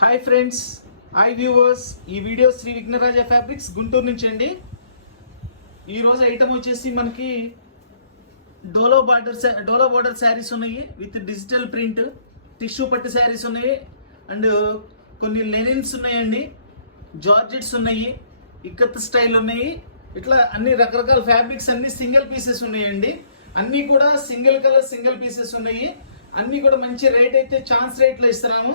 Hi friends, hi viewers. ఈ video Shri Vighnaraja fabrics Guntur నుంచి అండి. ఈరోజు ఐటమ్ వచ్చేసి మనకి డోలో బార్డర్ శారీస్ ఉన్నాయి విత్ డిజిటల్ ప్రింట్, టిష్యూ పట్టు శారీస్ ఉన్నాయి అండ్ కొన్ని లెనిన్స్ ఉన్నాయండి, జార్జెట్స్ ఉన్నాయి, ఇక్కత్ స్టైల్ ఉన్నాయి. ఇట్లా అన్ని రకరకాల ఫ్యాబ్రిక్స్ అన్ని సింగిల్ పీసెస్ ఉన్నాయండి. అన్నీ కూడా సింగిల్ కలర్ సింగిల్ పీసెస్ ఉన్నాయి. అన్నీ కూడా మంచి రేట్ అయితే ఛాన్స్ రేట్లో ఇస్తున్నాము.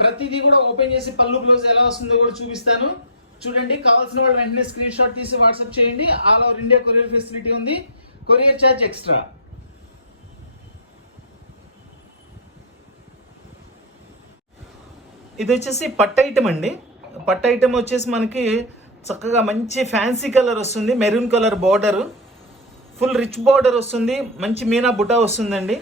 ప్రతిదీ కూడా ఓపెన్ చేసి పళ్ళు బ్లౌజ్ ఎలా వస్తుందో కూడా చూపిస్తాను. చూడండి, కావాల్సిన వాళ్ళు వెంటనే స్క్రీన్ షాట్ తీసి వాట్సాప్ చేయండి. All over India courier facility ఉంది, కొరియర్ ఛార్జ్ ఎక్స్ట్రా. ఇది వచ్చేసి పట్టు ఐటమ్ అండి. పట్టు ఐటమ్ వచ్చేసి మనకి చక్కగా మంచి ఫ్యాన్సీ కలర్ వస్తుంది, maroon colour border, full rich border వస్తుంది, మంచి మీనా బుటా వస్తుందండి.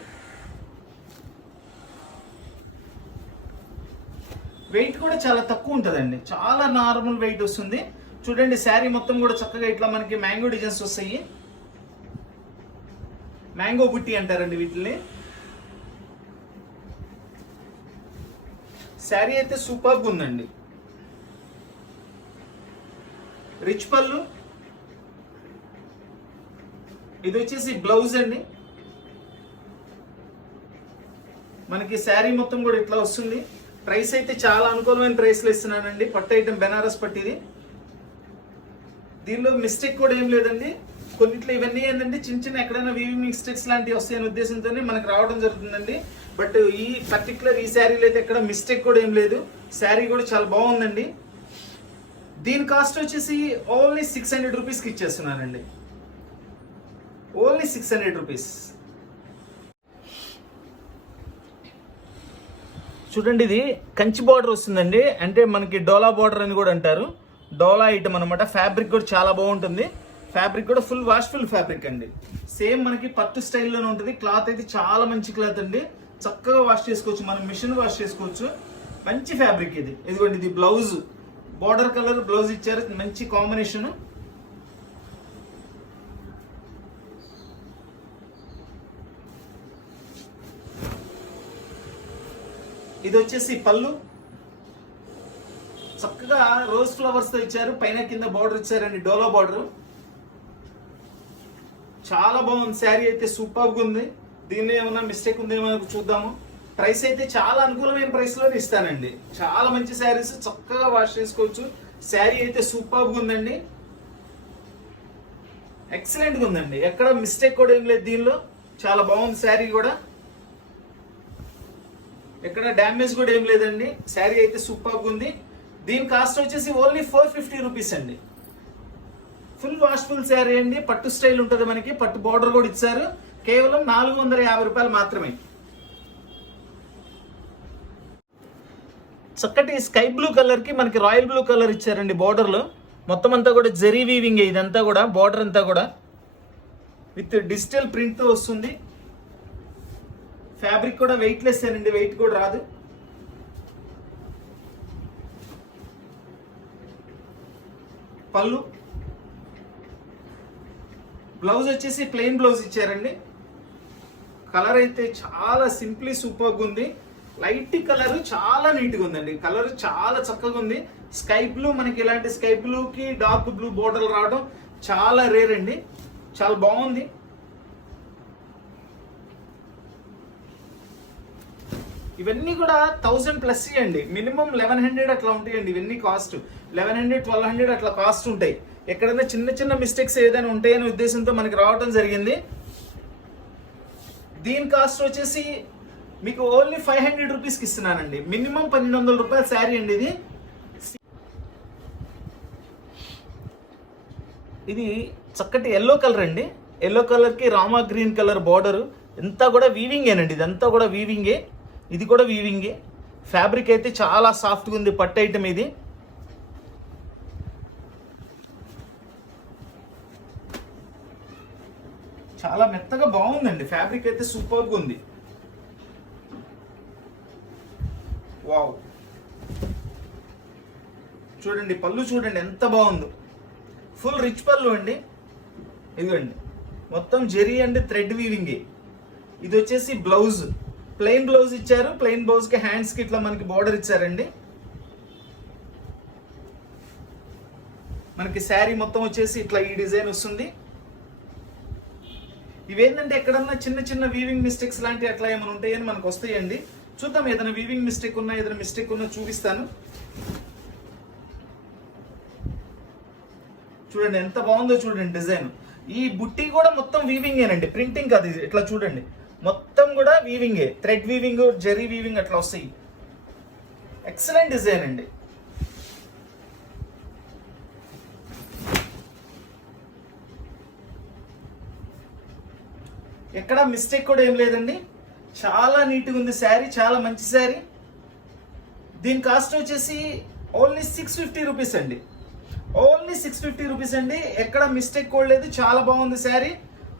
వెయిట్ కూడా చాలా తక్కువ ఉంటుందండి, చాలా నార్మల్ వెయిట్ వస్తుంది. చూడండి, శారీ మొత్తం కూడా చక్కగా ఇట్లా మనకి మ్యాంగో డిజైన్స్ వస్తాయి. మ్యాంగో బుట్టి అంటారండి వీటిని. శారీ అయితే సూపర్గా ఉందండి. రిచ్ పళ్ళు. ఇది వచ్చేసి బ్లౌజ్ అండి. మనకి శారీ మొత్తం కూడా ఇట్లా వస్తుంది. ప్రైస్ అయితే చాలా అనుకూలమైన ప్రైస్లో ఇస్తున్నానండి. పట్టు ఐటమ్ బెనారస్ పట్టిది. దీనిలో మిస్టేక్ కూడా ఏం లేదండి. కొన్నిట్లో ఇవన్నీ ఏంటంటే చిన్న చిన్న ఎక్కడైనా వీవింగ్ మిస్టేక్స్ లాంటివి వస్తాయనే ఉద్దేశంతోనే మనకు రావడం జరుగుతుందండి. బట్ ఈ పర్టికులర్ ఈ శారీలో అయితే ఎక్కడ మిస్టేక్ కూడా ఏం లేదు. శారీ కూడా చాలా బాగుందండి. దీని కాస్ట్ వచ్చేసి ఓన్లీ 600 రూపీస్కి ఇచ్చేస్తున్నానండి. Only 600 rupees. చూడండి, ఇది కంచి బార్డర్ వస్తుందండి. అంటే మనకి డోలా బార్డర్ అని కూడా అంటారు. డోలా ఐటమ్ అనమాట. ఫ్యాబ్రిక్ కూడా చాలా బాగుంటుంది. ఫ్యాబ్రిక్ కూడా ఫుల్ వాష్ఫుల్ ఫ్యాబ్రిక్ అండి. సేమ్ మనకి పట్టు స్టైల్లోనే ఉంటుంది. క్లాత్ అయితే చాలా మంచి క్లాత్ అండి. చక్కగా వాష్ చేసుకోవచ్చు, మనం మిషన్ వాష్ చేసుకోవచ్చు. మంచి ఫ్యాబ్రిక్ ఇది. ఇదిగోండి, ఇది బ్లౌజ్, బార్డర్ కలర్ బ్లౌజ్ ఇచ్చారు, మంచి కాంబినేషన్. ఇది వచ్చేసి పళ్ళు, చక్కగా రోజ్ ఫ్లవర్స్ తో ఇచ్చారు, పైన కింద బార్డర్ ఇచ్చారండి, డోలా బార్డర్. చాలా బాగుంది. శారీ అయితే సూపర్గా ఉంది. దీనిలో ఏమన్నా మిస్టేక్ ఉందేమో చూద్దాము. ప్రైస్ అయితే చాలా అనుకూలమైన ప్రైస్ లో ఇస్తానండి. చాలా మంచి శారీస్, చక్కగా వాష్ చేసుకోవచ్చు. శారీ అయితే సూపర్గా ఉందండి, ఎక్సలెంట్ గా ఉందండి. ఎక్కడ మిస్టేక్ కూడా ఏం లేదు. దీనిలో చాలా బాగుంది శారీ కూడా, ఎక్కడ డ్యామేజ్ కూడా ఏం లేదండి. శారీ అయితే సూపర్గా ఉంది. దీని కాస్ట్ వచ్చేసి ఓన్లీ 450 రూపీస్ అండి. ఫుల్ వాష్ఫుల్ శారీ అండి. పట్టు స్టైల్ ఉంటుంది మనకి, పట్టు బార్డర్ కూడా ఇచ్చారు. కేవలం 450 రూపాయలు మాత్రమే. చక్కటి స్కై బ్లూ కలర్ కి మనకి రాయల్ బ్లూ కలర్ ఇచ్చారండి బార్డర్ లో. మొత్తం అంతా కూడా జరీ వీవింగ్, ఇదంతా కూడా బార్డర్ అంతా కూడా విత్ డిజిటల్ ప్రింట్ తో వస్తుంది. ఫ్యాబ్రిక్ కూడా వెయిట్ లెస్ అండి, వెయిట్ కూడా రాదు. పళ్ళు, బ్లౌజ్ వచ్చేసి ప్లెయిన్ బ్లౌజ్ ఇచ్చారండి. కలర్ అయితే చాలా సింప్లీ సూపర్గా ఉంది. లైట్ కలర్ చాలా నీట్గా ఉందండి. కలర్ చాలా చక్కగా ఉంది. స్కై బ్లూ, మనకి ఇలాంటి స్కై బ్లూకి డార్క్ బ్లూ బోర్డర్ రావడం చాలా రేర్ అండి. చాలా బాగుంది. ఇవన్నీ కూడా 1000 ప్లస్ అండి. మినిమం 1100 అట్లా ఉంటాయండి. ఇవన్నీ కాస్ట్ 1100, 1200 అట్లా కాస్ట్ ఉంటాయి. ఎక్కడైనా చిన్న చిన్న మిస్టేక్స్ ఏదైనా ఉంటాయనే ఉద్దేశంతో మనకి రావడం జరిగింది. దీని కాస్ట్ వచ్చేసి మీకు ఓన్లీ 500 రూపీస్కి ఇస్తున్నానండి. మినిమం 1200 రూపాయల శారీ అండి ఇది. ఇది చక్కటి ఎల్లో కలర్ అండి. ఎల్లో కలర్కి రామా గ్రీన్ కలర్ బార్డర్. అంతా కూడా వీవింగేనండి. ఇదంతా కూడా వీవింగే, ఇది కూడా వీవింగే. ఫ్యాబ్రిక్ అయితే చాలా సాఫ్ట్గా ఉంది. పట్టు ఐటమ్ ఇది. చాలా మెత్తగా బాగుందండి. ఫ్యాబ్రిక్ అయితే సూపర్గా ఉంది. వావ్, చూడండి పళ్ళు చూడండి ఎంత బాగుందో. ఫుల్ రిచ్ పళ్ళు అండి. ఇదిగోండి, మొత్తం జెరీ అండ్ థ్రెడ్ వీవింగే. ఇది వచ్చేసి బ్లౌజ్. ప్లెయిన్ బ్లౌజ్ ఇచ్చారు. ప్లెయిన్ బ్లౌజ్ కి హ్యాండ్స్ కి ఇట్లా మనకి బోర్డర్ ఇచ్చారండి. మనకి శారీ మొత్తం వచ్చేసి ఇట్లా ఈ డిజైన్ వస్తుంది. ఇవేంటంటే ఎక్కడన్నా చిన్న చిన్న వీవింగ్ మిస్టేక్స్ లాంటివి అట్లా ఏమైనా ఉంటాయని మనకు వస్తాయండి. చూద్దాం, ఏదైనా వీవింగ్ మిస్టేక్ ఉన్నా ఏదైనా మిస్టేక్ ఉన్నా చూపిస్తాను. చూడండి ఎంత బాగుందో చూడండి డిజైన్. ఈ బుట్టి కూడా మొత్తం వీవింగేనండి, ప్రింటింగ్ కాదు ఇది. ఇట్లా చూడండి మొత్తం కూడా వీవింగే, థ్రెడ్ వీవింగ్, జెరీ వీవింగ్ అట్లా వస్తాయి. ఎక్సలెంట్ డిజైన్ అండి. ఎక్కడ మిస్టేక్ కూడా ఏం లేదండి. చాలా నీట్గా ఉంది శారీ, చాలా మంచి శారీ. దీని కాస్ట్ వచ్చేసి ఓన్లీ 650 రూపీస్ అండి. ఓన్లీ 650 రూపీస్ అండి. ఎక్కడ మిస్టేక్ కూడా లేదు. చాలా బాగుంది శారీ.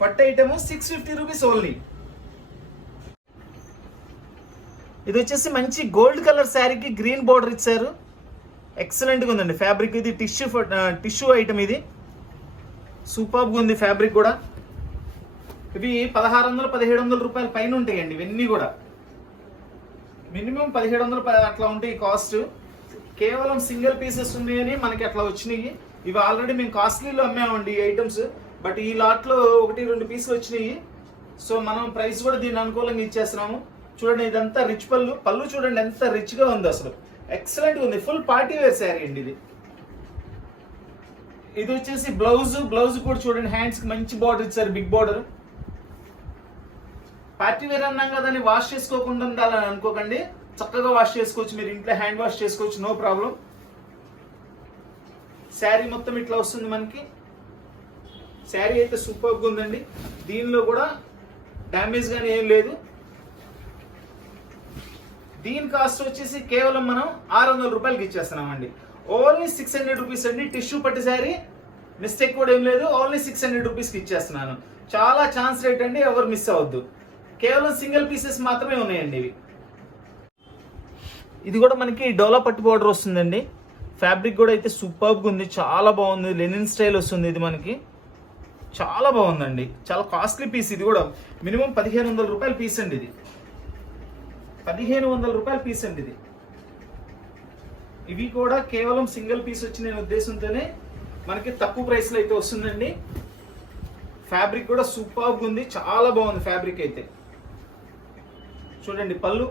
పట్టు ఐటమ్ 650 రూపీస్ ఓన్లీ. ఇది వచ్చేసి మంచి గోల్డ్ కలర్ శారీకి గ్రీన్ బోర్డర్ ఇచ్చారు. ఎక్సలెంట్గా ఉందండి ఫ్యాబ్రిక్. ఇది టిష్యూ ఐటమ్. ఇది సూపర్గా ఉంది ఫ్యాబ్రిక్ కూడా. ఇవి 1600-1700 రూపాయల పైన ఉంటాయండి. ఇవన్నీ కూడా మినిమం 1700 అట్లా ఉంటాయి కాస్ట్. కేవలం సింగిల్ పీసెస్ ఉన్నాయని మనకి అట్లా వచ్చినాయి. ఇవి ఆల్రెడీ మేము కాస్ట్లీలో అమ్మామండి ఈ ఐటమ్స్. బట్ ఈ లాట్లో 1-2 పీసులు వచ్చినాయి. సో మనం ప్రైస్ కూడా దీన్ని అనుకూలంగా ఇచ్చేస్తున్నాము. చూడండి ఇదంతా రిచ్ పళ్ళు చూడండి ఎంత రిచ్గా ఉంది. అసలు ఎక్సలెంట్గా ఉంది. ఫుల్ పార్టీ వేర్ శారీ అండి ఇది. ఇది వచ్చేసి బ్లౌజ్ కూడా చూడండి హ్యాండ్స్కి మంచి బార్డర్ ఇచ్చారు, బిగ్ బార్డర్. పార్టీ వేర్ అన్నాం కదా అని వాష్ చేసుకోకుండా ఉండాలని అనుకోకండి. చక్కగా వాష్ చేసుకోవచ్చు, మీరు ఇంట్లో హ్యాండ్ వాష్ చేసుకోవచ్చు, నో ప్రాబ్లం. శారీ మొత్తం ఇట్లా వస్తుంది మనకి. శారీ అయితే సూపర్గా ఉందండి. దీనిలో కూడా డ్యామేజ్ కానీ ఏం లేదు. దీని కాస్ట్ వచ్చేసి కేవలం మనం 600 రూపాయలకి ఇచ్చేస్తున్నామండి. ఓన్లీ 600 రూపీస్ అండి. టిష్యూ పట్టు శారీ, మిస్టేక్ కూడా ఏం లేదు. ఓన్లీ 600 రూపీస్కి ఇచ్చేస్తున్నాను. చాలా ఛాన్స్ రేట్ అండి, ఎవరు మిస్ అవ్వద్దు. కేవలం సింగిల్ పీసెస్ మాత్రమే ఉన్నాయండి ఇవి. ఇది కూడా మనకి డోలా పట్టు బోర్డర్ వస్తుందండి. ఫ్యాబ్రిక్ కూడా అయితే సూపర్గా ఉంది, చాలా బాగుంది. లెనిన్ స్టైల్ వస్తుంది ఇది మనకి. చాలా బాగుందండి. చాలా కాస్ట్లీ పీస్. ఇది కూడా మినిమం 1500 రూపాయల పీస్ అండి. ఇది 1500 రూపాయల పీస్ అండి ఇది. ఇవి కూడా కేవలం సింగిల్ పీస్ వచ్చిన ఉద్దేశంతోనే మనకి తక్కువ ప్రైస్లో అయితే వస్తుందండి. ఫ్యాబ్రిక్ కూడా సూపర్గా ఉంది, చాలా బాగుంది ఫ్యాబ్రిక్ అయితే. చూడండి పళ్ళు,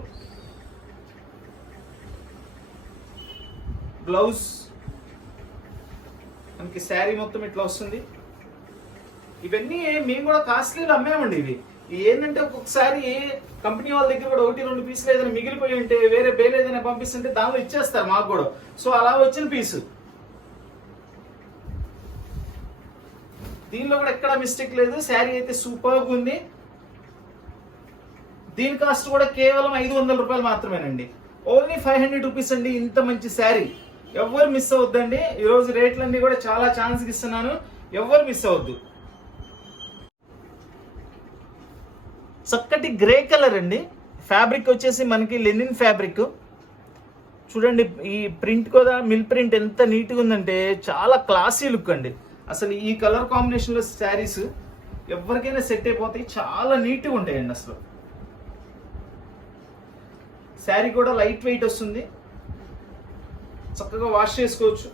బ్లౌజ్, మనకి శారీ మొత్తం ఇట్లా వస్తుంది. ఇవన్నీ మేము కూడా కాస్ట్లీలో అమ్మామండి. ఇవి ఏంటంటే ఒక్కొక్కసారి కంపెనీ వాళ్ళ దగ్గర కూడా 1-2 పీసులు ఏదైనా మిగిలిపోయి ఉంటే వేరే బేలు ఏదైనా పంపిస్తుంటే దానిలో ఇచ్చేస్తారు మాకు కూడా. సో అలా వచ్చిన పీసు. దీనిలో కూడా ఎక్కడ మిస్టేక్ లేదు. శారీ అయితే సూపర్గా ఉంది. దీని కాస్ట్ కూడా కేవలం 500 రూపాయలు మాత్రమేనండి. ఓన్లీ 500 రూపీస్ అండి. ఇంత మంచి శారీ ఎవరు మిస్ అవద్దండి. ఈరోజు రేట్లన్నీ కూడా చాలా ఛాన్స్కి ఇస్తున్నాను, ఎవరు మిస్ అవద్దు. చక్కటి గ్రే కలర్ అండి. ఫ్యాబ్రిక్ వచ్చేసి మనకి లెనిన్ ఫ్యాబ్రిక్. చూడండి ఈ ప్రింట్ కూడా మిల్ ప్రింట్ ఎంత నీట్గా ఉందంటే చాలా క్లాసీ లుక్ అండి. అసలు ఈ కలర్ కాంబినేషన్లో శారీస్ ఎవరికైనా సెట్ అయిపోతాయి, చాలా నీట్గా ఉంటాయండి. అసలు శారీ కూడా లైట్ వెయిట్ వస్తుంది, చక్కగా వాష్ చేసుకోవచ్చు.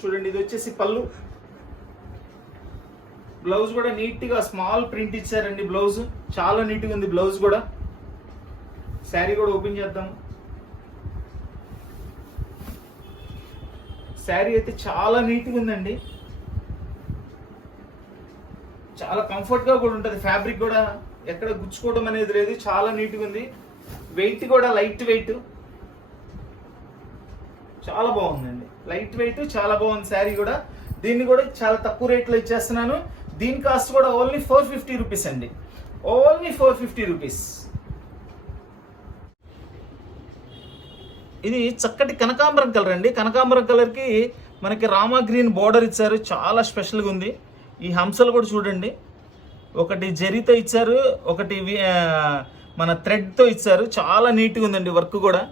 చూడండి ఇది వచ్చేసి పళ్ళు. బ్లౌజ్ కూడా నీట్గా స్మాల్ ప్రింట్ ఇచ్చారండి. బ్లౌజ్ చాలా నీట్గా ఉంది. బ్లౌజ్ కూడా. శారీ కూడా ఓపెన్ చేద్దాం. శారీ అయితే చాలా నీట్గా ఉందండి. చాలా కంఫర్ట్గా కూడా ఉంటుంది. ఫ్యాబ్రిక్ కూడా ఎక్కడ గుచ్చుకోవడం అనేది లేదు, చాలా నీట్గా ఉంది. వెయిట్ కూడా లైట్ వెయిట్, చాలా బాగుందండి. లైట్ వెయిట్ చాలా బాగుంది శారీ కూడా. దీన్ని కూడా చాలా తక్కువ రేట్లో ఇచ్చేస్తున్నాను. దీని కాస్ట్ కూడా ఓన్లీ 450 రూపీస్ అండి. Only 450 rupees. ఇది చక్కటి కనకాంబరం కలర్ అండి. కనకాంబరం కలర్కి మనకి రామా గ్రీన్ బోర్డర్ ఇచ్చారు, చాలా స్పెషల్గా ఉంది. ఈ హంసలు కూడా చూడండి, ఒకటి జరీతో ఇచ్చారు, ఒకటి మన థ్రెడ్తో ఇచ్చారు. చాలా నీట్గా ఉందండి వర్క్ కూడా.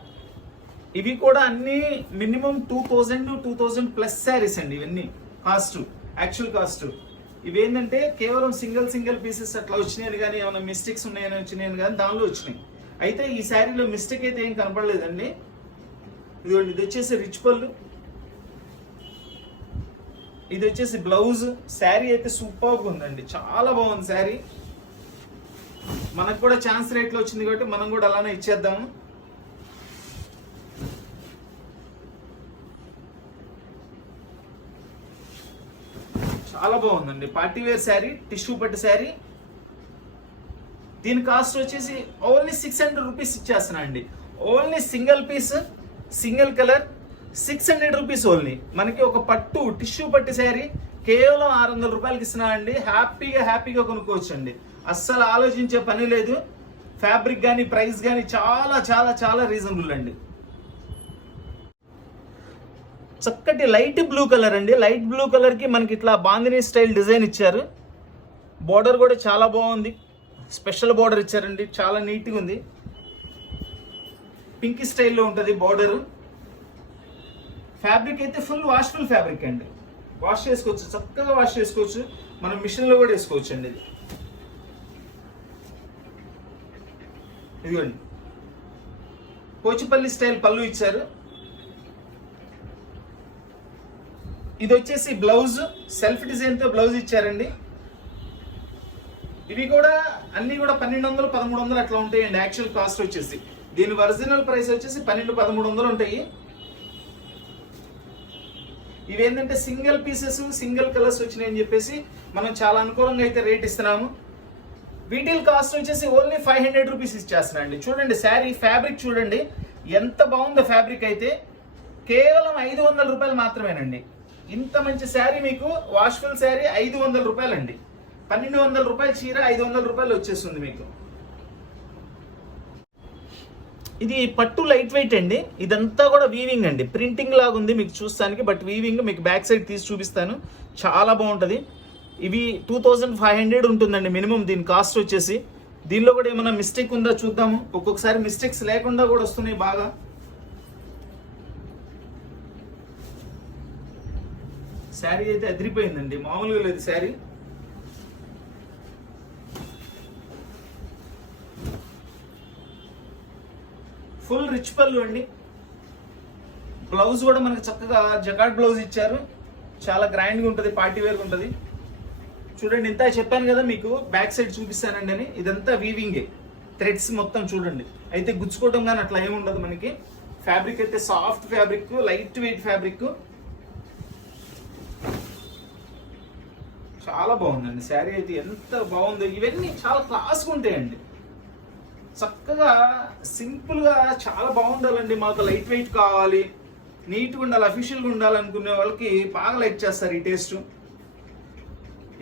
ఇవి కూడా అన్నీ మినిమం 2000 ప్లస్ శారీస్ అండి. ఇవన్నీ కాస్ట్, యాక్చువల్ కాస్ట్. ఇవేంటంటే కేవలం సింగిల్ పీసెస్ అట్లా వచ్చినాయని కానీ ఏమైనా మిస్టేక్స్ ఉన్నాయని వచ్చినాయని కానీ దానిలో వచ్చినాయి. అయితే ఈ శారీలో మిస్టేక్ అయితే ఏం కనపడలేదండి. ఇదిగోండి, ఇది వచ్చేసి రిచ్ పళ్ళు, ఇది వచ్చేసి బ్లౌజ్. శారీ అయితే సూపర్గా ఉందండి, చాలా బాగుంది శారీ. మనకు కూడా ఛాన్స్ రేట్లో వచ్చింది కాబట్టి మనం కూడా అలానే ఇచ్చేద్దాము. చాలా బాగుందండి, పార్టీ వేర్ శారీ, టిష్యూ పట్టు శారీ. దీని కాస్ట్ వచ్చేసి ఓన్లీ 600 రూపీస్ ఇచ్చేస్తున్నా అండి. Only single piece, single colour, 600 rupees only. మనకి ఒక పట్టు టిష్యూ పట్టు శారీ కేవలం 600 రూపాయలకి ఇస్తున్నా అండి. హ్యాపీగా కొనుక్కోవచ్చు అండి, అస్సలు ఆలోచించే పని లేదు. ఫ్యాబ్రిక్ కానీ ప్రైస్ కానీ చాలా చాలా చాలా రీజనబుల్ అండి. చక్కటి లైట్ బ్లూ కలర్ అండి. లైట్ బ్లూ కలర్కి మనకి ఇట్లా బాందినీ స్టైల్ డిజైన్ ఇచ్చారు. బోర్డర్ కూడా చాలా బాగుంది, స్పెషల్ బోర్డర్ ఇచ్చారండి, చాలా నీట్గా ఉంది. పింక్ స్టైల్లో ఉంటుంది బోర్డరు. ఫ్యాబ్రిక్ అయితే ఫుల్ వాష్ఫుల్ ఫ్యాబ్రిక్ అండి, వాష్ చేసుకోవచ్చు, చక్కగా వాష్ చేసుకోవచ్చు. మనం మిషన్లో కూడా వేసుకోవచ్చు అండి. ఇదిగోండి, పోచిపల్లి స్టైల్ పళ్ళు ఇచ్చారు. ఇది వచ్చేసి బ్లౌజ్, సెల్ఫ్ డిజైన్తో బ్లౌజ్ ఇచ్చారండి. ఇవి కూడా అన్ని కూడా 1200, 1300 అట్లా ఉంటాయండి యాక్చువల్ కాస్ట్ వచ్చేసి. దీని ఒరిజినల్ ప్రైస్ వచ్చేసి 1200-1300 ఉంటాయి. ఇవేంటంటే సింగిల్ పీసెస్, సింగిల్ కలర్స్ వచ్చినాయని చెప్పేసి మనం చాలా అనుకూలంగా అయితే రేట్ ఇస్తున్నాము. వీటిల్ కాస్ట్ వచ్చేసి ఓన్లీ 500 రూపీస్ ఇచ్చేస్తున్నా అండి. చూడండి శారీ ఫ్యాబ్రిక్ చూడండి ఎంత బాగుందో. ఫ్యాబ్రిక్ అయితే కేవలం 500 రూపాయలు మాత్రమేనండి. ఇంత మంచి శారీ మీకు వాష్ఫుల్ శారీ 500 రూపాయలు అండి. 1200 రూపాయల చీర 500 రూపాయలు వచ్చేస్తుంది మీకు. ఇది పట్టు లైట్ వెయిట్ అండి. ఇదంతా కూడా వీవింగ్ అండి, ప్రింటింగ్ లాగా ఉంది మీకు చూస్తానికి, బట్ వీవింగ్. మీకు బ్యాక్ సైడ్ తీసి చూపిస్తాను, చాలా బాగుంటుంది. ఇవి 2500 ఉంటుందండి మినిమం దీని కాస్ట్ వచ్చేసి. దీనిలో కూడా ఏమైనా మిస్టేక్ ఉందా చూద్దాము. ఒక్కొక్కసారి మిస్టేక్స్ లేకుండా కూడా వస్తున్నాయి బాగా. శారీ అయితే అదిరిపోయిందండి, మామూలుగా లేదు శారీ. ఫుల్ రిచ్ పళ్ళు అండి. బ్లౌజ్ కూడా మనకు చక్కగా జకాట్ బ్లౌజ్ ఇచ్చారు, చాలా గ్రాండ్గా ఉంటుంది, పార్టీ వేర్గా ఉంటుంది. చూడండి, ఇంత చెప్పాను కదా మీకు బ్యాక్ సైడ్ చూపిస్తానండి అని. ఇదంతా వీవింగే, థ్రెడ్స్ మొత్తం చూడండి. అయితే గుచ్చుకోవడం కానీ అట్లా ఏముండదు మనకి. ఫ్యాబ్రిక్ అయితే soft fabric, light weight fabric, చాలా బాగుందండి శారీ అయితే. ఎంత బాగుందో. ఇవన్నీ చాలా క్లాస్గా ఉంటాయండి, చక్కగా సింపుల్గా చాలా బాగుండాలండి. మాకు లైట్ వెయిట్ కావాలి, నీట్గా ఉండాలి, అఫీషియల్గా ఉండాలనుకునే వాళ్ళకి బాగా లైక్ చేస్తారు ఈ టేస్ట్.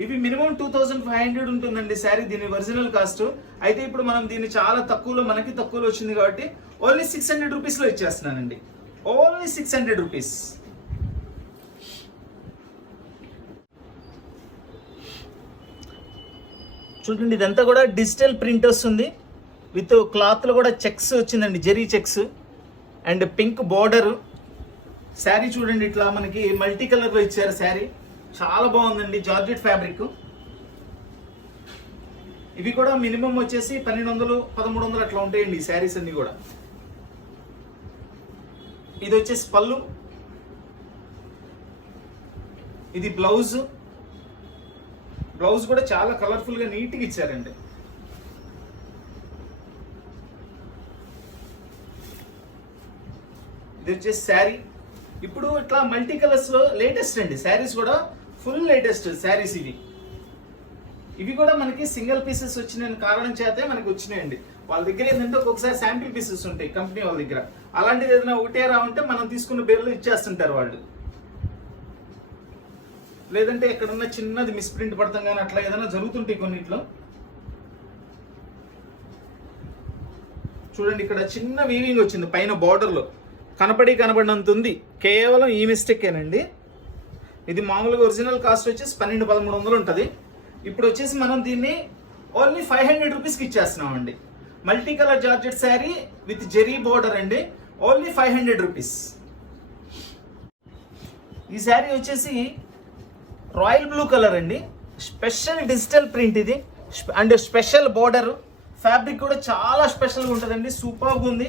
ఇవి మినిమం 2500 ఉంటుందండి శారీ, దీని ఒరిజినల్ కాస్ట్. అయితే ఇప్పుడు మనం దీన్ని చాలా తక్కువలో, మనకి తక్కువలో వచ్చింది కాబట్టి ఓన్లీ 600 రూపీస్లో ఇచ్చేస్తున్నానండి. Only 600 rupees. చూడండి, ఇదంతా కూడా డిజిటల్ ప్రింట్ వస్తుంది, విత్ క్లాత్లో కూడా చెక్స్ వచ్చిందండి, zari checks and pink border. Sari చూడండి ఇట్లా మనకి మల్టీ కలర్లో ఇచ్చారు శారీ, చాలా బాగుందండి. Georgette fabric. ఇవి కూడా మినిమం వచ్చేసి 1200, 1300 అట్లా ఉంటాయండి ఈ శారీస్ అన్ని కూడా. ఇది వచ్చేసి పళ్ళు, ఇది బ్లౌజ్. బ్లౌజ్ కూడా చాలా కలర్ఫుల్గా నీట్గా ఇచ్చారండి. ఇది వచ్చేసి శారీ. ఇప్పుడు ఇట్లా మల్టీ కలర్స్లో లేటెస్ట్ అండి శారీస్ కూడా, ఫుల్ లేటెస్ట్ శారీస్ ఇవి. ఇవి కూడా మనకి సింగిల్ పీసెస్ వచ్చిన కారణం చేతే మనకి వచ్చినాయండి. వాళ్ళ దగ్గర ఏంటంటే ఒక్కొక్కసారి శాంపిల్ పీసెస్ ఉంటాయి కంపెనీ వాళ్ళ దగ్గర. అలాంటిది ఏదైనా ఒకటే ఉంటే మనం తీసుకున్న బిల్లు ఇచ్చేస్తుంటారు వాళ్ళు. లేదంటే ఎక్కడన్నా చిన్నది మిస్ప్రింట్ పడతాం కానీ అట్లా ఏదైనా జరుగుతుంటాయి కొన్నిట్లో. చూడండి, ఇక్కడ చిన్న వీవింగ్ వచ్చింది పైన బార్డర్లో, కనపడినంత ఉంది. కేవలం ఈ మిస్టేకేనండి. ఇది మామూలుగా ఒరిజినల్ కాస్ట్ వచ్చేసి 1200-1300 ఉంటుంది. ఇప్పుడు వచ్చేసి మనం దీన్ని ఓన్లీ 500 రూపీస్కి ఇచ్చేస్తున్నామండి. Multi colour georgette sari with zari border అండి, ఓన్లీ 500 రూపీస్. ఈ శారీ వచ్చేసి రాయల్ బ్లూ కలర్ అండి. స్పెషల్ డిజిటల్ ప్రింట్ ఇది అండ్ స్పెషల్ బోర్డర్. ఫ్యాబ్రిక్ కూడా చాలా స్పెషల్గా ఉంటుందండి, సూపర్గా ఉంది.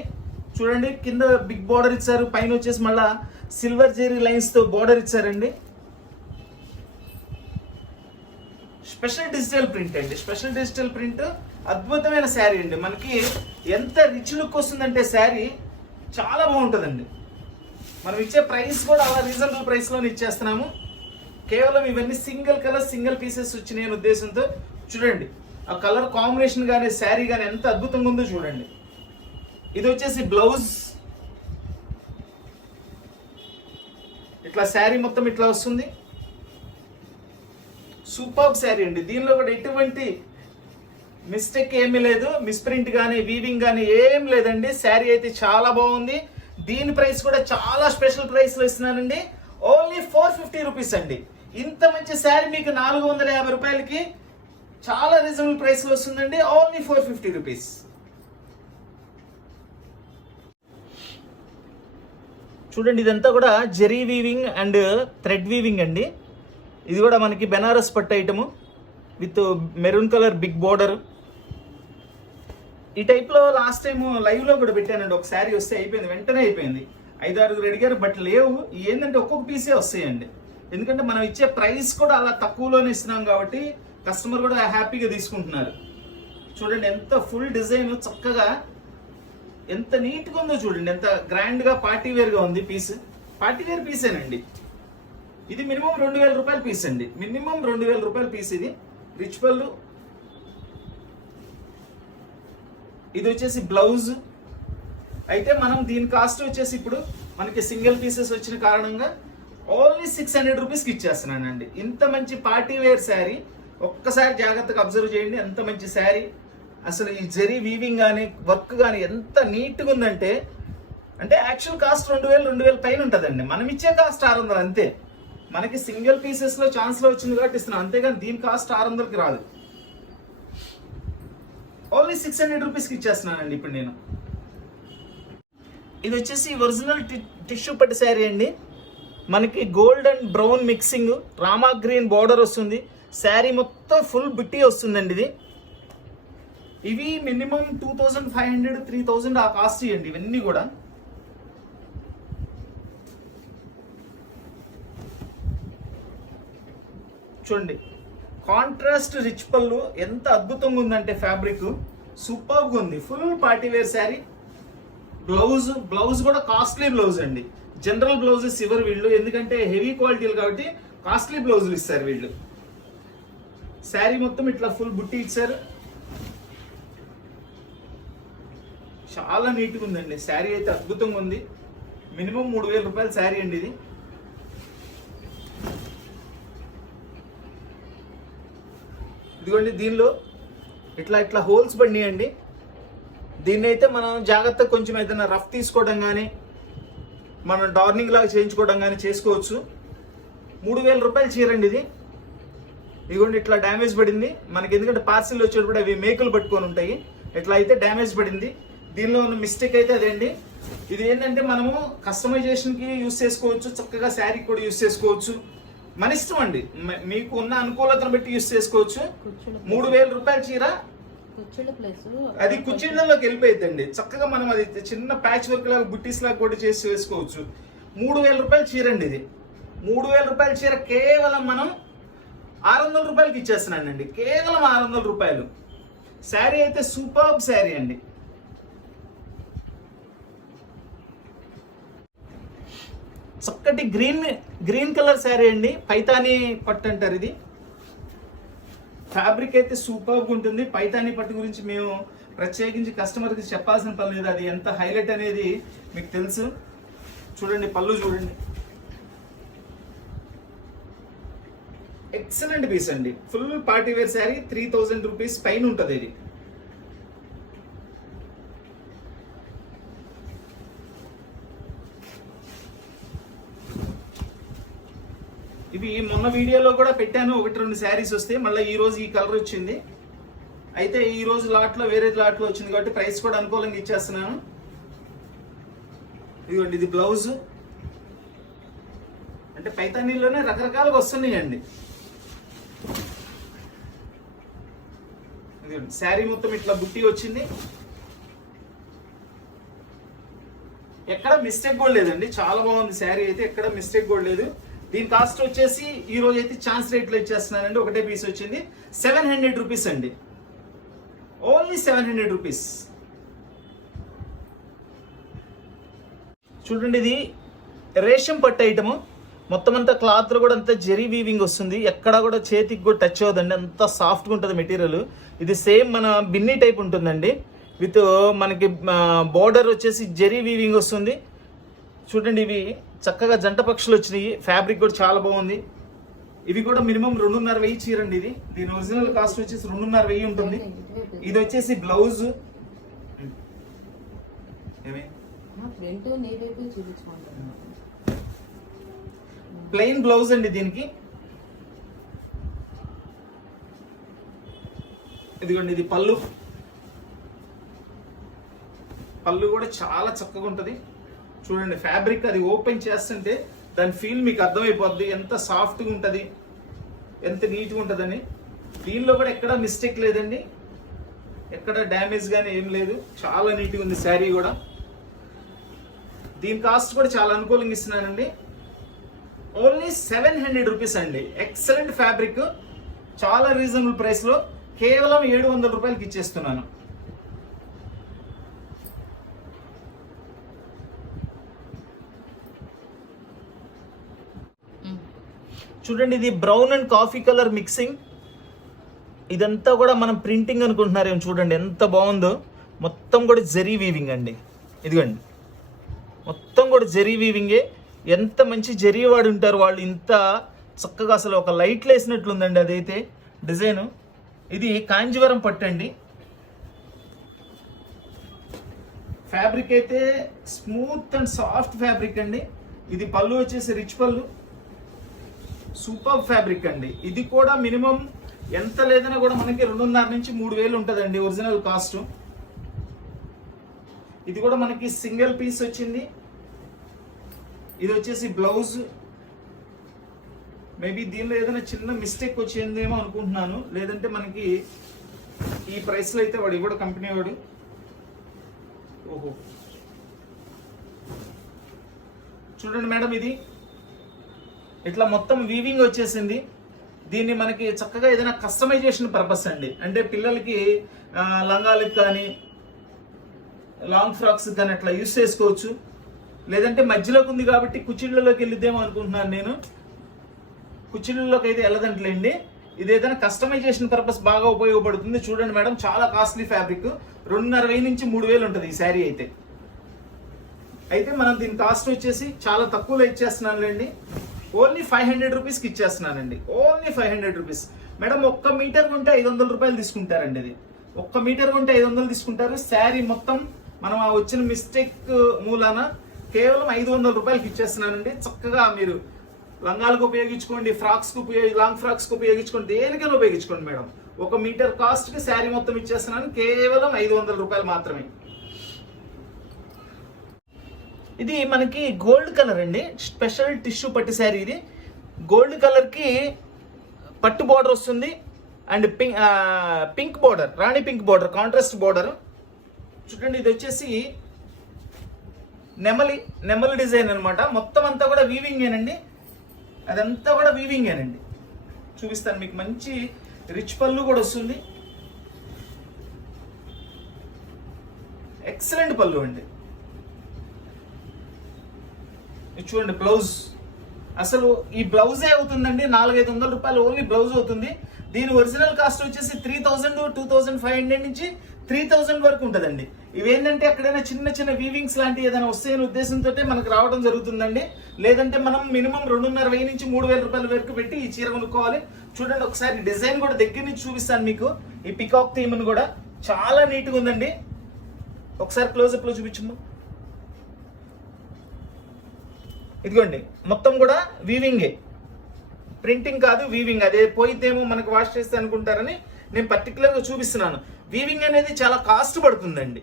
చూడండి కింద బిగ్ బోర్డర్ ఇచ్చారు, పైన వచ్చేసి మళ్ళా సిల్వర్ జెరీ లైన్స్తో బోర్డర్ ఇచ్చారండి. స్పెషల్ డిజిటల్ ప్రింట్ అండి, స్పెషల్ డిజిటల్ ప్రింట్. అద్భుతమైన శారీ అండి, మనకి ఎంత రిచ్ లుక్ వస్తుందంటే శారీ చాలా బాగుంటుందండి. మనం ఇచ్చే ప్రైస్ కూడా అలా రీజనబుల్ ప్రైస్లోనే ఇచ్చేస్తున్నాము. కేవలం ఇవన్నీ సింగిల్ కలర్ సింగిల్ పీసెస్ వచ్చినాయి ఉద్దేశంతో. చూడండి ఆ కలర్ కాంబినేషన్ కానీ శారీ కానీ ఎంత అద్భుతంగా ఉందో చూడండి. ఇది వచ్చేసి బ్లౌజ్, ఇట్లా శారీ మొత్తం ఇట్లా వస్తుంది. సూపర్ శారీ అండి, దీనిలో కూడా ఎటువంటి మిస్టేక్ ఏమీ లేదు, మిస్ప్రింట్ కానీ వీవింగ్ కానీ ఏం లేదండి. శారీ అయితే చాలా బాగుంది. దీని ప్రైస్ కూడా చాలా స్పెషల్ ప్రైస్లో ఇస్తున్నానండి, ఓన్లీ 450 రూపీస్ అండి. ఇంత మంచి శారీ మీకు 450 రూపాయలకి చాలా రీజనబుల్ ప్రైస్లో వస్తుందండి, ఓన్లీ 450 రూపీస్. చూడండి ఇదంతా కూడా zari weaving and thread weaving అండి. ఇది కూడా మనకి బెనారస్ పట్టు item with maroon colour big border. ఈ టైప్లో లాస్ట్ టైం లైవ్లో కూడా పెట్టానండి, ఒక శారీ వస్తే అయిపోయింది, వెంటనే అయిపోయింది. 5-6 అడిగారు బట్ లేవు. ఏంటంటే ఒక్కొక్క పీసే వస్తాయండి, ఎందుకంటే మనం ఇచ్చే ప్రైస్ కూడా అలా తక్కువలోనే ఇస్తున్నాం కాబట్టి కస్టమర్ కూడా హ్యాపీగా తీసుకుంటున్నారు. చూడండి ఎంత ఫుల్ డిజైన్ చక్కగా ఎంత నీట్గా ఉందో చూడండి, ఎంత గ్రాండ్గా పార్టీ వేర్గా ఉంది పీస్. పార్టీ వేర్ పీసేనండి ఇది. మినిమం 2000 రూపాయల పీస్ అండి, మినిమం 2000 రూపాయల పీస్ ఇది. రిచ్ పళ్ళు. ఇది వచ్చేసి బ్లౌజ్. అయితే మనం దీని కాస్ట్ వచ్చేసి ఇప్పుడు మనకి సింగిల్ పీసెస్ వచ్చిన కారణంగా ఓన్లీ 600 రూపీస్కి ఇచ్చేస్తున్నానండి. ఇంత మంచి పార్టీ వేర్ శారీ ఒక్కసారి జాగ్రత్తగా అబ్జర్వ్ చేయండి, ఎంత మంచి శారీ. అసలు ఈ జెరీ వీవింగ్ కానీ వర్క్ కానీ ఎంత నీట్గా ఉందంటే, అంటే యాక్చువల్ కాస్ట్ 2000 పైన ఉంటుందండి, మనం ఇచ్చే కాస్ట్ 600 అంతే. మనకి సింగిల్ పీసెస్లో ఛాన్స్లో వచ్చింది కాబట్టి ఇస్తున్నాం, అంతేగాని దీని కాస్ట్ 600కి రాదు. ఓన్లీ 600 రూపీస్కి ఇచ్చేస్తున్నానండి ఇప్పుడు నేను. ఇది వచ్చేసి ఒరిజినల్ టిష్యూ పట్టు శారీ అండి, మనకి gold and brown mixing, Rama green border వస్తుంది. శారీ మొత్తం ఫుల్ బుట్టి వస్తుందండి ఇది. ఇవి మినిమం 2500 3000 ఆ కాస్ట్ ఇవ్వండి ఇవన్నీ కూడా. చూడండి కాంట్రాస్ట్ రిచ్ పళ్ళు ఎంత అద్భుతంగా ఉందంటే, ఫ్యాబ్రిక్ సూపర్గా ఉంది. Full party wear sari. Blouse కూడా కాస్ట్లీ బ్లౌజ్ అండి, జనరల్ బ్లౌజెస్ ఇవ్వరు వీళ్ళు, ఎందుకంటే హెవీ క్వాలిటీలు కాబట్టి కాస్ట్లీ బ్లౌజులు ఇస్తారు వీళ్ళు. శారీ మొత్తం ఇట్లా ఫుల్ బుట్టి ఇచ్చారు, చాలా నీట్గా ఉందండి. శారీ అయితే అద్భుతంగా ఉంది. మినిమం 3000 రూపాయల శారీ అండి ఇది. ఇదిగోండి దీనిలో ఇట్లా హోల్స్ పడినాయండి. దీన్ని అయితే మనం జాగ్రత్తగా కొంచెం ఏదైనా రఫ్ తీసుకోవడం కానీ మనం డార్నింగ్ లాగా చేయించుకోవడం కానీ చేసుకోవచ్చు. 3000 రూపాయలు చీరండి ఇది. ఇదిగోండి ఇట్లా డ్యామేజ్ పడింది మనకి, ఎందుకంటే పార్సిల్ వచ్చేటప్పుడు అవి మేకులు పట్టుకొని ఉంటాయి, ఇట్లా అయితే డ్యామేజ్ పడింది. దీనిలో ఉన్న మిస్టేక్ అయితే అదేండి. ఇది ఏంటంటే మనము కస్టమైజేషన్కి యూస్ చేసుకోవచ్చు, చక్కగా శారీకి కూడా యూస్ చేసుకోవచ్చు, మన ఇష్టం అండి, మీకు ఉన్న అనుకూలతను బట్టి యూస్ చేసుకోవచ్చు. 3000 రూపాయల చీర అది కుచ్చిళ్ళలోకి వెళ్ళిపోయిందండి, చక్కగా మనం అది చిన్న ప్యాచ్ వర్క్ లాగా బుట్టీస్ లాగా కూడా చేసి వేసుకోవచ్చు. 3000 రూపాయల చీర అండి ఇది. 3000 రూపాయల చీర కేవలం మనం 600 రూపాయలకి ఇచ్చేస్తున్నానండి, కేవలం 600 రూపాయలు. శారీ అయితే సూపర్బ్ శారీ అండి. చక్కటి గ్రీన్ కలర్ శారీ అండి, పైతానీ పట్టు అంటారు ఇది. ఫ్యాబ్రిక్ అయితే సూపర్గా ఉంటుంది. పైతానీ పట్టు గురించి మేము ప్రత్యేకించి కస్టమర్కి చెప్పాల్సిన పని లేదు, అది ఎంత హైలైట్ అనేది మీకు తెలుసు. చూడండి పళ్ళు చూడండి, ఎక్సలెంట్ పీస్ అండి. Full party wear sari, 3000 rupees పైన ఉంటుంది ఇది. ఇవి మొన్న వీడియోలో కూడా పెట్టాను, 1-2 శారీస్ వస్తే మళ్ళీ ఈ రోజు ఈ కలర్ వచ్చింది. అయితే ఈ రోజు లాట్లో వేరే లాట్లో వచ్చింది కాబట్టి ప్రైస్ కూడా అనుకూలంగా ఇచ్చేస్తున్నాను. ఇదిగోండి ఇది బ్లౌజ్, అంటే పైతానీలోనే రకరకాలుగా వస్తున్నాయండి. శారీ మొత్తం ఇట్లా బుట్టి వచ్చింది, ఎక్కడ మిస్టేక్ కూడా లేదండి. చాలా బాగుంది శారీ అయితే, ఎక్కడ మిస్టేక్ కూడా లేదు. దీని కాస్ట్ వచ్చేసి ఈ రోజు అయితే ఛాన్స్ రేట్లో ఇచ్చేస్తున్నానండి. ఒకటే పీస్ వచ్చింది 700 రూపీస్ అండి, ఓన్లీ 700 రూపీస్. చూడండి, ఇది రేషం పట్టు ఐటమ్, మొత్తం అంతా క్లాత్ కూడా అంతా జెరీ వీవింగ్ వస్తుంది, ఎక్కడ కూడా చేతికి కూడా టచ్ అవ్వదండి, అంత సాఫ్ట్గా ఉంటుంది మెటీరియల్. ఇది సేమ్ మన బిన్నీ టైప్ ఉంటుందండి, విత్ మనకి బోర్డర్ వచ్చేసి జెరీ వీవింగ్ వస్తుంది. చూడండి, ఇవి చక్కగా జంట పక్షులు వచ్చినాయి, ఫ్యాబ్రిక్ కూడా చాలా బాగుంది. ఇవి కూడా మినిమం 2,500 చీరండి. ఇది దీని ఒరిజినల్ కాస్ట్ వచ్చేసి 2,500 ఉంటుంది. ఇది వచ్చేసి బ్లౌజ్, ప్లెయిన్ బ్లౌజ్ అండి దీనికి. ఇదిగోండి, ఇది పళ్ళు, పళ్ళు కూడా చాలా చక్కగా ఉంటుంది. చూడండి ఫ్యాబ్రిక్, అది ఓపెన్ చేస్తుంటే దాని ఫీల్ మీకు అర్థమైపోద్ది, ఎంత సాఫ్ట్గా ఉంటుంది, ఎంత నీట్గా ఉంటుందని. దీనిలో కూడా ఎక్కడ మిస్టేక్ లేదండి, ఎక్కడ డ్యామేజ్ కానీ ఏం లేదు, చాలా నీట్గా ఉంది శారీ కూడా. దీని కాస్ట్ కూడా చాలా అనుకూలంగా ఇస్తున్నానండి, ఓన్లీ 700 రూపీస్ అండి. ఎక్సలెంట్ ఫ్యాబ్రిక్, చాలా రీజనబుల్ ప్రైస్లో కేవలం 700 రూపాయలకి ఇచ్చేస్తున్నాను. చూడండి, ఇది brown and coffee colour mixing. ఇదంతా కూడా మనం ప్రింటింగ్ అనుకుంటున్నారేమో, చూడండి ఎంత బాగుందో. మొత్తం కూడా జెరీ వీవింగ్ అండి, ఇదిగోండి మొత్తం కూడా జెరీ వీవింగే. ఎంత మంచి జెరీ వాడు ఉంటారు వాళ్ళు, ఇంత చక్కగా అసలు ఒక లైట్లు వేసినట్లుందండి అదైతే డిజైన్. ఇది కాంజీవరం పట్టు అండి, ఫ్యాబ్రిక్ అయితే స్మూత్ అండ్ సాఫ్ట్ ఫ్యాబ్రిక్ అండి. ఇది పళ్ళు వచ్చేసి రిచ్ పళ్ళు, సూపర్ ఫ్యాబ్రిక్ అండి. ఇది కూడా మినిమం ఎంత లేదన్నా కూడా మనకి 2,500 నుంచి 3,000 ఉంటుందండి ఒరిజినల్ కాస్ట్. ఇది కూడా మనకి సింగిల్ పీస్ వచ్చింది. ఇది వచ్చేసి బ్లౌజ్, మేబీ దీనిలో ఏదైనా చిన్న మిస్టేక్ వచ్చిందేమో అనుకుంటున్నాను, లేదంటే మనకి ఈ ప్రైస్లో అయితే వాడు ఇవ్వడు, కంపెనీ వాడు. ఓహో, చూడండి మేడం, ఇది ఇట్లా మొత్తం వీవింగ్ వచ్చేసింది. దీన్ని మనకి చక్కగా ఏదైనా కస్టమైజేషన్ పర్పస్ అండి, అంటే పిల్లలకి లంగాలకు కానీ లాంగ్ ఫ్రాక్స్ కానీ అట్లా యూస్ చేసుకోవచ్చు. లేదంటే మధ్యలోకి ఉంది కాబట్టి కుచ్చిళ్ళలోకి వెళ్ళిద్దేమో అనుకుంటున్నాను నేను, కుచ్చిళ్ళలోకి అయితే వెళ్ళదంటలేండి. ఇది ఏదైనా కస్టమైజేషన్ పర్పస్ బాగా ఉపయోగపడుతుంది. చూడండి మేడం, చాలా కాస్ట్లీ ఫ్యాబ్రిక్, 2,500 నుంచి 3,000 ఉంటుంది ఈ శారీ అయితే. అయితే మనం దీని కాస్ట్ వచ్చేసి చాలా తక్కువలో ఇచ్చేస్తున్నానులేండి, ఓన్లీ 500 రూపీస్కి ఇచ్చేస్తున్నానండి, ఓన్లీ 500 రూపీస్. మేడం, 1 మీటర్ కొంటే 500 రూపాయలు తీసుకుంటారండి. ఇది 1 మీటర్ కొంటే 500 తీసుకుంటారు. శారీ మొత్తం మనం ఆ వచ్చిన మిస్టేక్ మూలాన కేవలం 500 రూపాయలకి ఇచ్చేస్తున్నానండి. చక్కగా మీరు లంగాలకు ఉపయోగించుకోండి, ఫ్రాక్స్కి లాంగ్ ఫ్రాక్స్కి ఉపయోగించుకోండి, దేనికైనా ఉపయోగించుకోండి మేడం. 1 మీటర్ కాస్ట్కి శారీ మొత్తం ఇచ్చేస్తున్నాను, కేవలం 500 రూపాయలు మాత్రమే. ఇది మనకి గోల్డ్ కలర్ అండి, స్పెషల్ టిష్యూ పట్టు శారీ. ఇది గోల్డ్ కలర్కి పట్టు బార్డర్ వస్తుంది, and pink border, Rani pink border, contrast border. చూడండి, ఇది వచ్చేసి నెమలి డిజైన్ అనమాట. మొత్తం అంతా కూడా వీవింగేనండి, అదంతా కూడా వీవింగేనండి. చూపిస్తాను మీకు, మంచి రిచ్ పళ్ళు కూడా వస్తుంది, ఎక్సలెంట్ పళ్ళు అండి. చూడండి బ్లౌజ్, అసలు ఈ బ్లౌజే అవుతుందండి 400-500 రూపాయలు ఓన్లీ బ్లౌజ్ అవుతుంది. దీని ఒరిజినల్ కాస్ట్ వచ్చేసి 3,000, 2,500 నుంచి 3,000 వరకు ఉంటుందండి. ఇవేంటంటే ఎక్కడైనా చిన్న చిన్న వీవింగ్స్ లాంటి ఏదైనా వస్తాయనే ఉద్దేశంతో మనకు రావడం జరుగుతుందండి. లేదంటే మనం మినిమం 2,500 నుంచి 3,000 రూపాయల వరకు పెట్టి ఈ చీర కొనుక్కోవాలి. చూడండి, ఒకసారి డిజైన్ కూడా దగ్గర నుంచి చూపిస్తాను మీకు. ఈ పికాక్ థీమ్ కూడా చాలా నీట్గా ఉందండి. ఒకసారి క్లోజప్ లో చూపించము. ఇదిగోండి, మొత్తం కూడా వీవింగే, ప్రింటింగ్ కాదు, వీవింగ్. అదే పోయితేమో మనకు వాష్ చేస్తే అనుకుంటారని నేను పర్టికులర్గా చూపిస్తున్నాను. వీవింగ్ అనేది చాలా కాస్ట్ పడుతుందండి,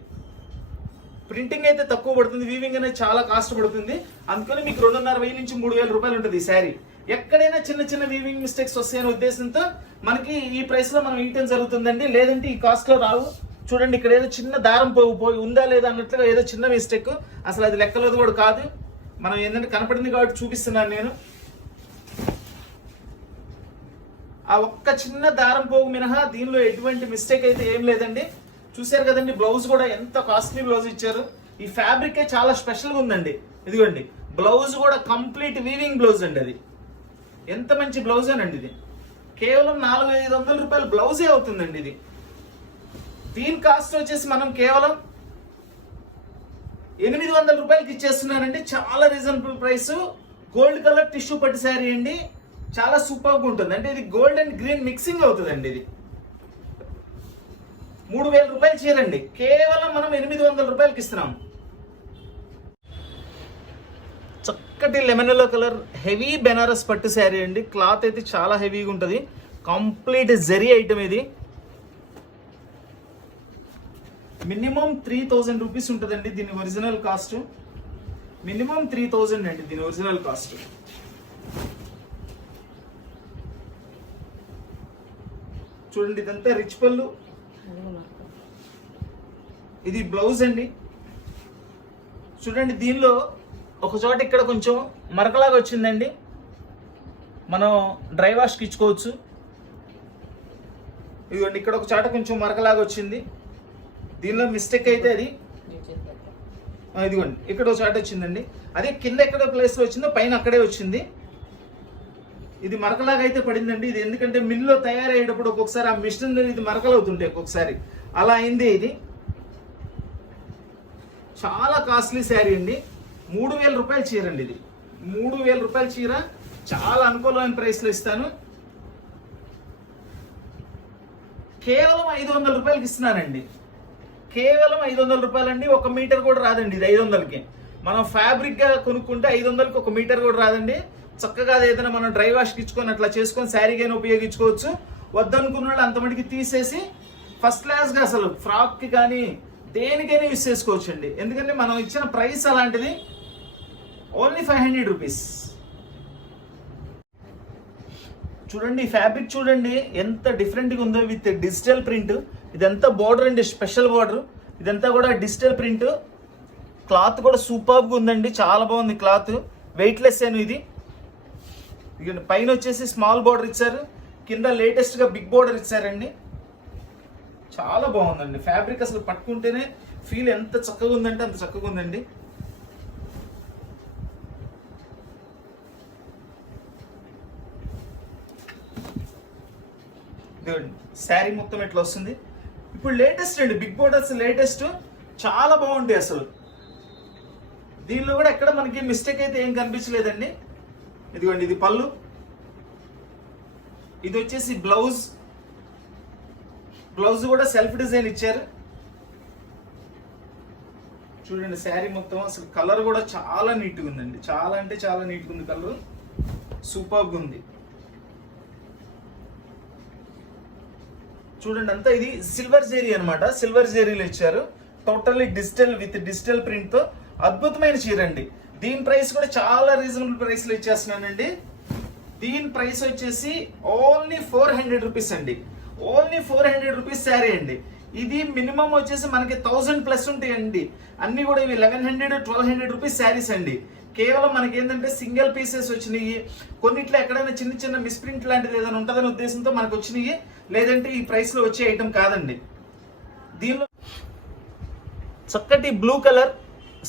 ప్రింటింగ్ అయితే తక్కువ పడుతుంది, వీవింగ్ అనేది చాలా కాస్ట్ పడుతుంది. అందుకని మీకు 2,500 నుంచి 3,000 రూపాయలు ఉంటుంది ఈ శారీ. ఎక్కడైనా చిన్న చిన్న వీవింగ్ మిస్టేక్స్ వస్తాయనే ఉద్దేశంతో మనకి ఈ ప్రైస్ లో మనం ఇవ్వడం జరుగుతుందండి. లేదంటే ఈ కాస్ట్ లో రావు. చూడండి ఇక్కడ ఏదో చిన్న దారం పోయి ఉందా లేదా అన్నట్లుగా ఏదో చిన్న మిస్టేక్, అసలు అది లెక్కలోది కూడా కాదు. మనం ఏంటంటే కనపడింది కాబట్టి చూపిస్తున్నాను నేను. ఆ ఒక్క చిన్న దారం పోగు మినహా దీనిలో ఎటువంటి మిస్టేక్ అయితే ఏం లేదండి. చూసారు కదండి, బ్లౌజ్ కూడా ఎంత కాస్ట్లీ బ్లౌజ్ ఇచ్చారు. ఈ ఫ్యాబ్రిక్ చాలా స్పెషల్గా ఉందండి. ఇదిగోండి బ్లౌజ్ కూడా కంప్లీట్ వీవింగ్ బ్లౌజ్ అండి. అది ఎంత మంచి బ్లౌజ్ అనండి. ఇది కేవలం 400-500 రూపాయల బ్లౌజే అవుతుందండి. ఇది దీని కాస్ట్ వచ్చేసి మనం కేవలం 800 రూపాయలకి ఇచ్చేస్తున్నానండి. చాలా reasonable price. Gold colour tissue పట్టు శారీ అండి. చాలా సూపర్గా ఉంటుంది. అంటే ఇది గోల్డ్ అండ్ గ్రీన్ మిక్సింగ్ అవుతుందండి. ఇది 3000 రూపాయలు చీరండి. కేవలం మనం 800 రూపాయలకి ఇస్తున్నాం. చక్కటి lemon yellow colour heavy Banaras పట్టు శారీ అండి. క్లాత్ అయితే చాలా హెవీగా ఉంటుంది. కంప్లీట్ జరీ ఐటమ్ ఇది. మినిమం 3000 రూపీస్ ఉంటుందండి దీని ఒరిజినల్ కాస్ట్. మినిమం 3000 అండి దీని ఒరిజినల్ కాస్ట్. చూడండి ఇదంతా రిచ్ పళ్ళు. ఇది బ్లౌజ్ అండి. చూడండి దీనిలో ఒక చోట ఇక్కడ కొంచెం మరకలాగా వచ్చిందండి. మనం డ్రై వాష్కి ఇచ్చుకోవచ్చు. ఇదిగోండి ఇక్కడ ఒక చోట కొంచెం మరకలాగా వచ్చింది. దీనిలో మిస్టేక్ అయితే అది ఇదిగోండి ఇక్కడ ఒక చోట వచ్చిందండి. అదే కింద ఎక్కడ ప్లేస్లో వచ్చిందో పైన అక్కడే వచ్చింది. ఇది మరకలాగా అయితే పడిందండి. ఇది ఎందుకంటే మిల్లో తయారయ్యేటప్పుడు ఒక్కొక్కసారి ఆ మిషన్ ఇది మరకలు అవుతుంటాయి ఒక్కొక్కసారి. అలా అయింది. ఇది చాలా కాస్ట్లీ శారీ అండి. 3000 రూపాయల చీర అండి. ఇది 3000 రూపాయల చీర. చాలా అనుకూలమైన ప్రైస్లో ఇస్తాను. కేవలం 500 రూపాయలకి ఇస్తున్నానండి. కేవలం 500 రూపాయలండి. 1 మీటర్ కూడా రాదండి ఇది 500కి. మనం ఫ్యాబ్రిక్గా కొనుక్కుంటే 500కి 1 మీటర్ కూడా రాదండి. చక్కగా ఏదైనా మనం డ్రై వాష్కి ఇచ్చుకొని అట్లా చేసుకొని శారీగానే ఉపయోగించుకోవచ్చు. వద్దనుకున్న వాళ్ళు అంతమటికి తీసేసి ఫస్ట్ క్లాస్గా అసలు ఫ్రాక్కి కానీ దేనికైనా యూస్ చేసుకోవచ్చు అండి. ఎందుకంటే మనం ఇచ్చిన ప్రైస్ అలాంటిది. Only 500 rupees. చూడండి ఈ ఫ్యాబ్రిక్ చూడండి ఎంత డిఫరెంట్గా ఉందో. With digital print. ఇదంతా బోర్డర్ అండి, స్పెషల్ బోర్డర్. ఇదంతా కూడా డిజిటల్ ప్రింట్. క్లాత్ కూడా సూపర్గా ఉందండి. చాలా బాగుంది క్లాత్. వెయిట్లెస్ ఏను ఇది. పైన వచ్చేసి స్మాల్ బోర్డర్ ఇచ్చారు. కింద లేటెస్ట్గా బిగ్ బోర్డర్ ఇచ్చారండి. చాలా బాగుందండి ఫ్యాబ్రిక్. అసలు పట్టుకుంటేనే ఫీల్ ఎంత చక్కగా ఉందంటే అంత చక్కగా ఉందండి. శారీ మొత్తం ఎట్లా వస్తుంది. ఇప్పుడు లేటెస్ట్ అండి బిగ్ బోర్డర్స్ లేటెస్ట్. చాలా బాగుంటాయి అసలు. దీనిలో కూడా ఎక్కడ మనకి మిస్టేక్ అయితే ఏం కనిపించలేదండి. ఇదిగోండి ఇది పళ్ళు. ఇది వచ్చేసి బ్లౌజ్. బ్లౌజ్ కూడా సెల్ఫ్ డిజైన్ ఇచ్చారు. చూడండి శారీ మొత్తం అసలు కలర్ కూడా చాలా నీట్గా ఉందండి. చాలా అంటే చాలా నీట్గా ఉంది కలర్. సూపర్గా ఉంది. చూడండి అంతా ఇది సిల్వర్ జెరీ అనమాట. సిల్వర్ జెరీలో ఇచ్చారు. Totally digital with digital print తో అద్భుతమైన చీర అండి. దీని ప్రైస్ కూడా చాలా రీజనబుల్ ప్రైస్ లో ఇచ్చేస్తున్నానండి. దీని ప్రైస్ వచ్చేసి ఓన్లీ 400 రూపీస్ అండి. ఓన్లీ 400 రూపీస్ శారీ అండి. ఇది మినిమం వచ్చేసి మనకి 1000 ప్లస్ ఉంటాయండి. అన్ని కూడా ఇవి 1100-1200 రూపీస్ శారీస్ అండి. కేవలం మనకి ఏంటంటే సింగిల్ పీసెస్ వచ్చినాయి. కొన్నిట్లో ఎక్కడైనా చిన్న చిన్న మిస్ప్రింట్ లాంటిది ఏదైనా ఉంటుందనే ఉద్దేశంతో మనకు వచ్చినాయి. లేదంటే ఈ ప్రైస్ లో వచ్చే ఐటమ్ కాదండి. దీనిలో చక్కటి blue colour,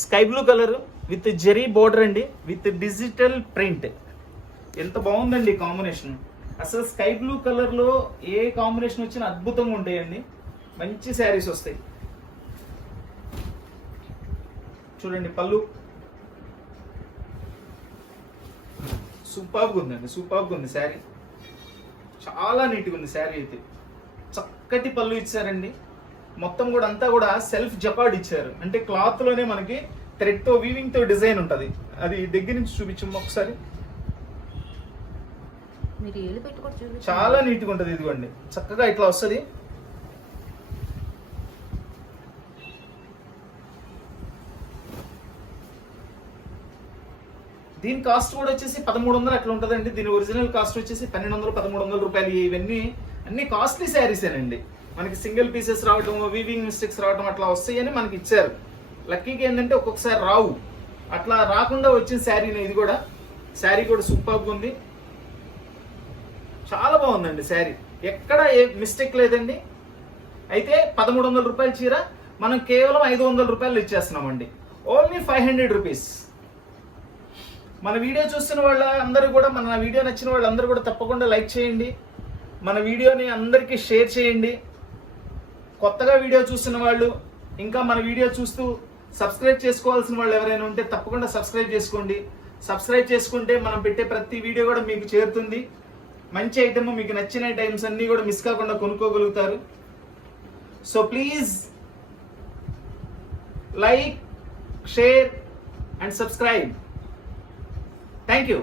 sky blue colour with zari border అండి, విత్ డిజిటల్ ప్రింట్. ఎంత బాగుందండి కాంబినేషన్. అసలు స్కై బ్లూ కలర్ లో ఏ కాంబినేషన్ వచ్చినా అద్భుతంగా ఉంటాయండి. మంచి శారీస్ వస్తాయి. చూడండి పళ్ళు సూపర్గా ఉందండి. సూపర్గా ఉంది శారీ. చాలా నీట్గా ఉంది శారీ అయితే. చక్కటి పళ్ళు ఇచ్చారండి. మొత్తం కూడా అంతా కూడా సెల్ఫ్ జకార్డ్ ఇచ్చారు. అంటే క్లాత్ లోనే మనకి థ్రెడ్ తో వీవింగ్ తో డిజైన్ ఉంటది. అది దగ్గర నుంచి చూపించము ఒకసారి. చాలా నీట్గా ఉంటది. ఇదిగోండి చక్కగా ఇట్లా వస్తుంది. దీని కాస్ట్ కూడా వచ్చేసి 1300 అట్లా ఉంటుందండి. దీని ఒరిజినల్ కాస్ట్ వచ్చేసి 1200-1300 రూపాయలు. ఇవన్నీ అన్ని కాస్ట్లీ శారీసేనండి. మనకి సింగిల్ పీసెస్ రావడం, వీవింగ్ మిస్టేక్స్ రావడం అట్లా వస్తాయని మనకి ఇచ్చారు. లక్కీకి ఏంటంటే ఒక్కొక్కసారి రావు, అట్లా రాకుండా వచ్చిన శారీని. ఇది కూడా శారీ కూడా సూపర్గా ఉంది, చాలా బాగుందండి శారీ, ఎక్కడ ఏ మిస్టేక్ లేదండి. అయితే 1300 రూపాయల చీర మనం కేవలం 500 రూపాయలు ఇచ్చేస్తున్నామండి, ఓన్లీ 500 రూపీస్. మన వీడియో చూస్తున్న వాళ్ళ అందరూ కూడా, మన వీడియో నచ్చిన వాళ్ళందరూ కూడా తప్పకుండా లైక్ చేయండి, మన వీడియోని అందరికీ షేర్ చేయండి. కొత్తగా వీడియో చూస్తున్న వాళ్ళు, ఇంకా మన వీడియో చూస్తూ సబ్స్క్రైబ్ చేసుకోవాల్సిన వాళ్ళు ఎవరైనా ఉంటే తప్పకుండా సబ్స్క్రైబ్ చేసుకోండి. సబ్స్క్రైబ్ చేసుకుంటే మనం పెట్టే ప్రతి వీడియో కూడా మీకు చేరుతుంది. మంచి ఐటమ్, మీకు నచ్చిన ఐటమ్స్ అన్నీ కూడా మిస్ కాకుండా కొనుక్కోగలుగుతారు. So please like, share and subscribe. Thank you.